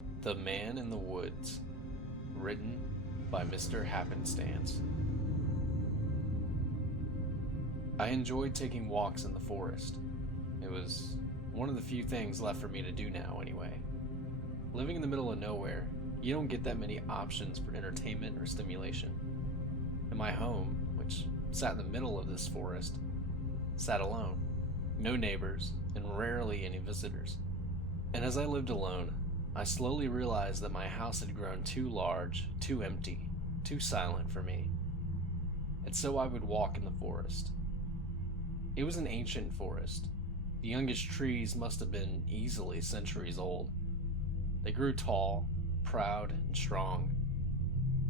The Man in the Woods, written by Mr. Happenstance. I enjoyed taking walks in the forest. It was one of the few things left for me to do now, anyway. Living in the middle of nowhere, you don't get that many options for entertainment or stimulation. And my home, which sat in the middle of this forest, sat alone. No neighbors, and rarely any visitors. And as I lived alone, I slowly realized that my house had grown too large, too empty, too silent for me. And so I would walk in the forest. It was an ancient forest. The youngest trees must have been easily centuries old. They grew tall, proud, and strong,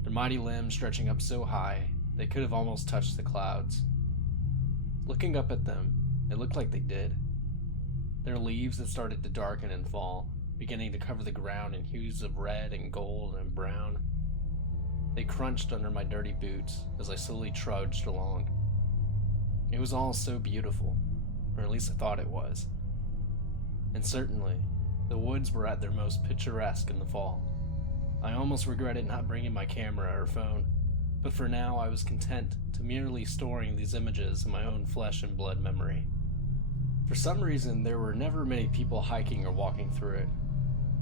their mighty limbs stretching up so high they could have almost touched the clouds. Looking up at them, it looked like they did. Their leaves had started to darken and fall, beginning to cover the ground in hues of red and gold and brown. They crunched under my dirty boots as I slowly trudged along. It was all so beautiful, or at least I thought it was. And certainly, the woods were at their most picturesque in the fall. I almost regretted not bringing my camera or phone, but for now I was content to merely storing these images in my own flesh and blood memory. For some reason, there were never many people hiking or walking through it.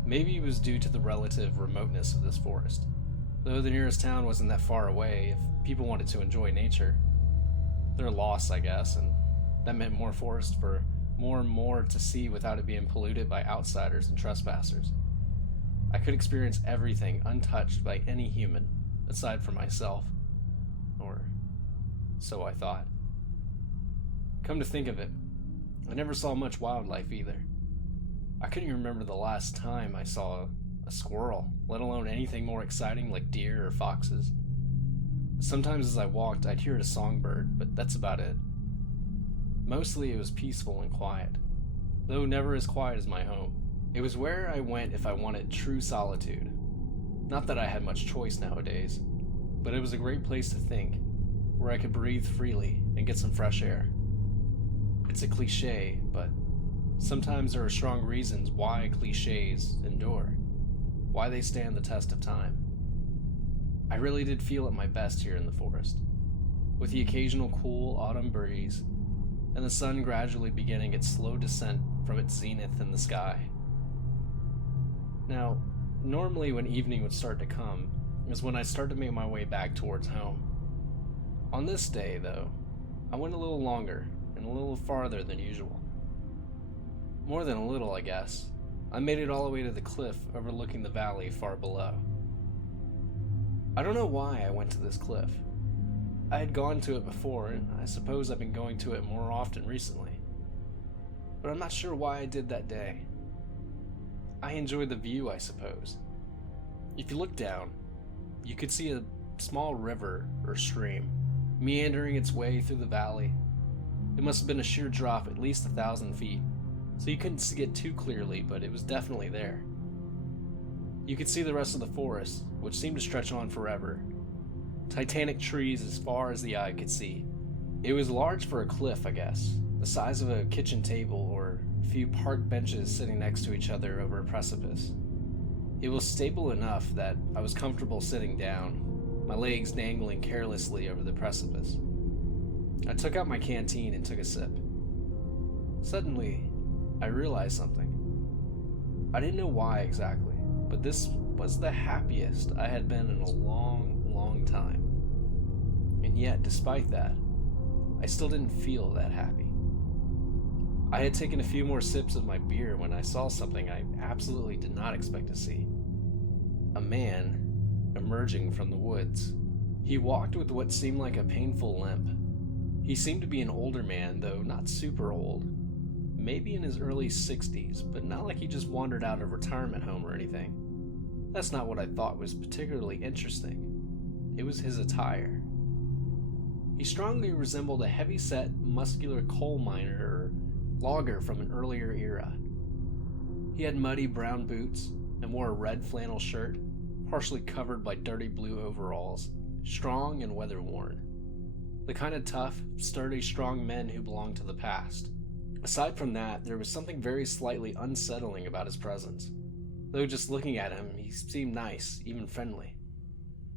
Maybe it was due to the relative remoteness of this forest. Though the nearest town wasn't that far away, if people wanted to enjoy nature, they're lost, I guess, and that meant more forest for more and more to see without it being polluted by outsiders and trespassers. I could experience everything untouched by any human, aside from myself. Or so I thought. Come to think of it, I never saw much wildlife either. I couldn't even remember the last time I saw a squirrel, let alone anything more exciting like deer or foxes. Sometimes as I walked, I'd hear a songbird, but that's about it. Mostly it was peaceful and quiet, though never as quiet as my home. It was where I went if I wanted true solitude. Not that I had much choice nowadays, but it was a great place to think, where I could breathe freely and get some fresh air. It's a cliche, but sometimes there are strong reasons why cliches endure, why they stand the test of time. I really did feel at my best here in the forest, with the occasional cool autumn breeze, and the sun gradually beginning its slow descent from its zenith in the sky. Now, normally when evening would start to come is when I start to make my way back towards home. On this day, though, I went a little longer and a little farther than usual. More than a little, I guess. I made it all the way to the cliff overlooking the valley far below. I don't know why I went to this cliff. I had gone to it before, and I suppose I've been going to it more often recently. But I'm not sure why I did that day. I enjoyed the view, I suppose. If you look down, you could see a small river or stream meandering its way through the valley. It must have been a sheer drop at least 1,000 feet, so you couldn't see it too clearly, but it was definitely there. You could see the rest of the forest, which seemed to stretch on forever. Titanic trees as far as the eye could see. It was large for a cliff, I guess, the size of a kitchen table or a few park benches sitting next to each other over a precipice. It was stable enough that I was comfortable sitting down, my legs dangling carelessly over the precipice. I took out my canteen and took a sip. Suddenly, I realized something. I didn't know why exactly, but this was the happiest I had been in a long, long time. And yet, despite that, I still didn't feel that happy. I had taken a few more sips of my beer when I saw something I absolutely did not expect to see. A man emerging from the woods. He walked with what seemed like a painful limp. He seemed to be an older man, though not super old. Maybe in his early 60s, but not like he just wandered out of a retirement home or anything. That's not what I thought was particularly interesting. It was his attire. He strongly resembled a heavy-set, muscular coal miner or logger from an earlier era. He had muddy brown boots and wore a red flannel shirt, partially covered by dirty blue overalls, strong and weather-worn. The kind of tough, sturdy, strong men who belonged to the past. Aside from that, there was something very slightly unsettling about his presence. Though just looking at him, he seemed nice, even friendly.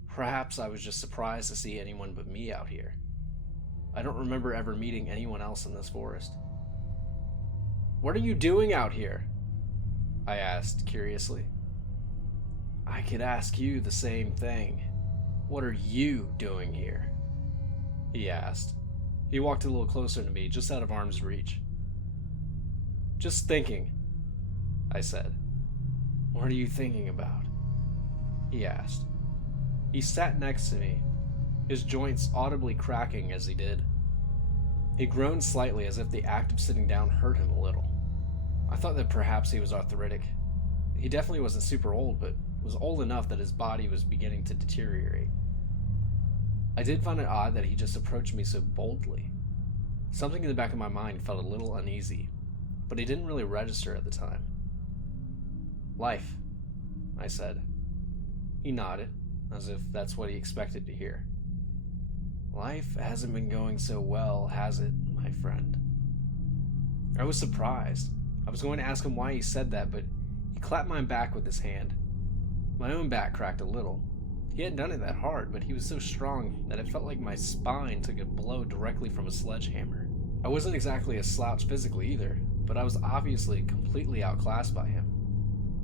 Perhaps I was just surprised to see anyone but me out here. I don't remember ever meeting anyone else in this forest. "What are you doing out here?" I asked curiously. "I could ask you the same thing. What are you doing here?" he asked. He walked a little closer to me, just out of arm's reach. "Just thinking," I said. "What are you thinking about?" he asked. He sat next to me, his joints audibly cracking as he did. He groaned slightly as if the act of sitting down hurt him a little. I thought that perhaps he was arthritic. He definitely wasn't super old, but was old enough that his body was beginning to deteriorate. I did find it odd that he just approached me so boldly. Something in the back of my mind felt a little uneasy, but he didn't really register at the time. "Life," I said. He nodded, as if that's what he expected to hear. "Life hasn't been going so well, has it, my friend?" I was surprised. I was going to ask him why he said that, but he clapped my back with his hand. My own back cracked a little. He hadn't done it that hard, but he was so strong that it felt like my spine took a blow directly from a sledgehammer. I wasn't exactly a slouch physically either, but I was obviously completely outclassed by him.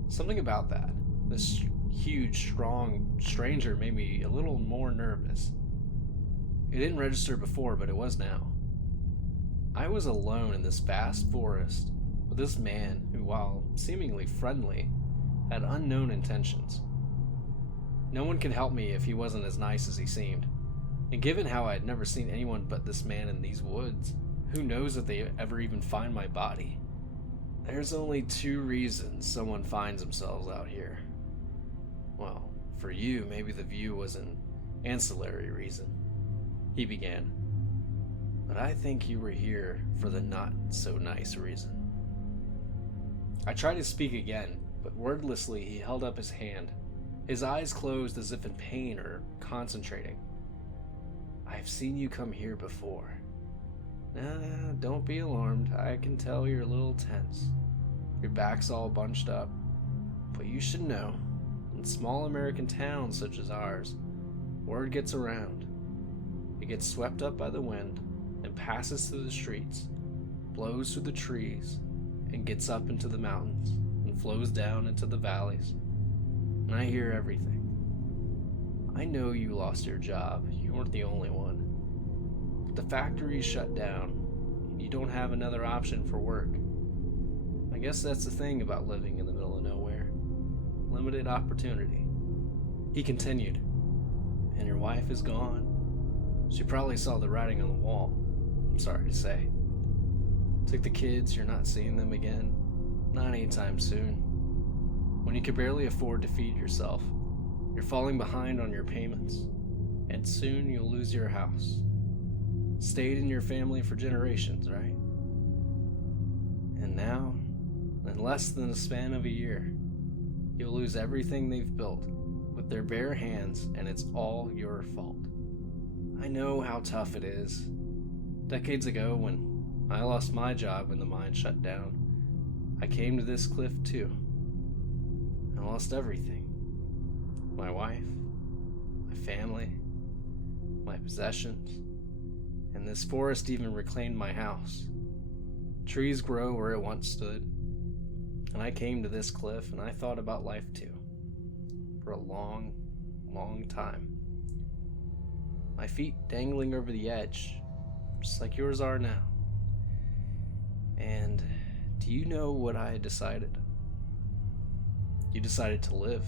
Something about that, this huge, strong stranger, made me a little more nervous. It didn't register before, but it was now. I was alone in this vast forest with this man who, while seemingly friendly, had unknown intentions. No one could help me if he wasn't as nice as he seemed, and given how I had never seen anyone but this man in these woods, who knows if they ever even find my body? There's only two reasons someone finds themselves out here. Well, for you, maybe the view was an ancillary reason, he began. But I think you were here for the not-so-nice reason. I tried to speak again, but wordlessly he held up his hand, his eyes closed as if in pain or concentrating. "I've seen you come here before. Nah, don't be alarmed. I can tell you're a little tense. Your back's all bunched up. But you should know, in small American towns such as ours, word gets around. It gets swept up by the wind and passes through the streets, blows through the trees, and gets up into the mountains and flows down into the valleys. And I hear everything. I know you lost your job. You weren't the only one. But the factory's shut down, and you don't have another option for work. I guess that's the thing about living in the middle of nowhere. Limited opportunity." He continued, "And your wife is gone. She probably saw the writing on the wall, I'm sorry to say. Took the kids, you're not seeing them again. Not anytime soon. When you could barely afford to feed yourself, you're falling behind on your payments, and soon you'll lose your house. Stayed in your family for generations, right? And now, in less than the span of a year, you'll lose everything they've built with their bare hands, and it's all your fault. I know how tough it is. Decades ago, when I lost my job when the mine shut down, I came to this cliff too. I lost everything. My wife, my family, my possessions, and this forest even reclaimed my house. Trees grow where it once stood, and I came to this cliff and I thought about life too, for a long, long time. My feet dangling over the edge, just like yours are now. And do you know what I decided? You decided to live,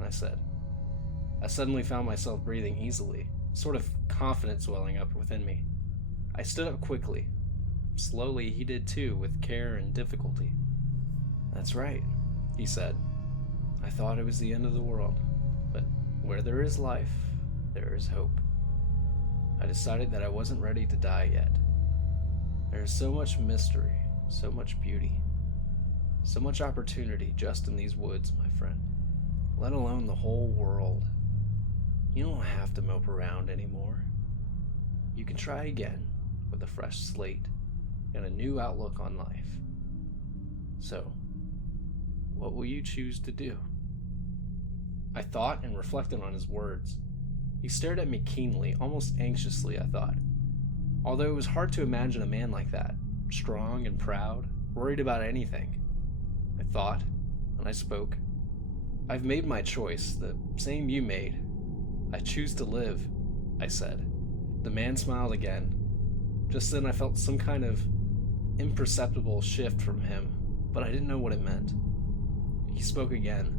I said. I suddenly found myself breathing easily, sort of confidence welling up within me. I stood up quickly. Slowly, he did too, with care and difficulty. That's right, he said. I thought it was the end of the world, but where there is life, there is hope. I decided that I wasn't ready to die yet. There is so much mystery, so much beauty, so much opportunity just in these woods, my friend. Let alone the whole world. You don't have to mope around anymore. You can try again with a fresh slate and a new outlook on life. So, What will you choose to do? I thought and reflected on his words. He stared at me keenly, almost anxiously, I thought. Although it was hard to imagine a man like that, strong and proud, worried about anything. I thought, and I spoke. I've made my choice, the same you made. I choose to live, I said. The man smiled again. Just then I felt some kind of imperceptible shift from him, but I didn't know what it meant. He spoke again.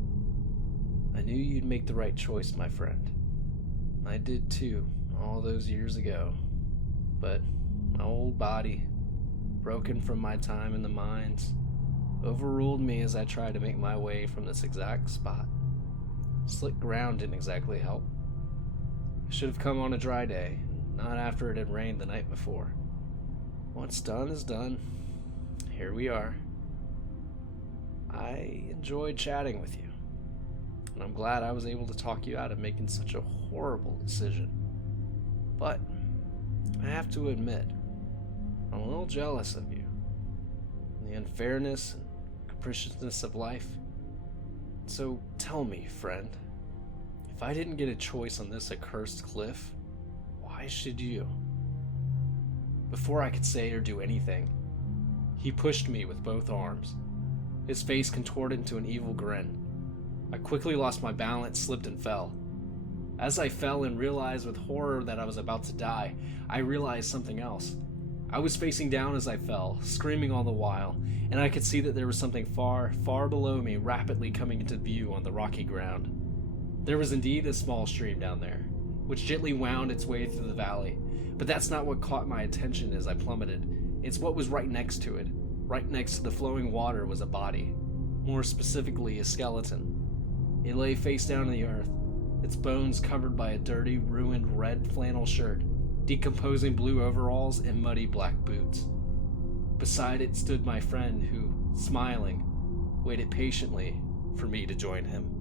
I knew you'd make the right choice, my friend. I did too, all those years ago. But my old body, broken from my time in the mines, overruled me as I tried to make my way from this exact spot. Slick ground didn't exactly help. I should have come on a dry day, not after it had rained the night before. What's done is done. Here we are. I enjoyed chatting with you, and I'm glad I was able to talk you out of making such a horrible decision. But I have to admit, I'm a little jealous of you. The unfairness and capriciousness of life. So tell me, friend, if I didn't get a choice on this accursed cliff, why should you? Before I could say or do anything, he pushed me with both arms. His face contorted into an evil grin. I quickly lost my balance, slipped, and fell. As I fell and realized with horror that I was about to die, I realized something else. I was facing down as I fell, screaming all the while, and I could see that there was something far, far below me rapidly coming into view on the rocky ground. There was indeed a small stream down there, which gently wound its way through the valley, but that's not what caught my attention as I plummeted. It's what was right next to it. Right next to the flowing water was a body, more specifically a skeleton. It lay face down in the earth, its bones covered by a dirty, ruined red flannel shirt, decomposing blue overalls, and muddy black boots. Beside it stood my friend who, smiling, waited patiently for me to join him.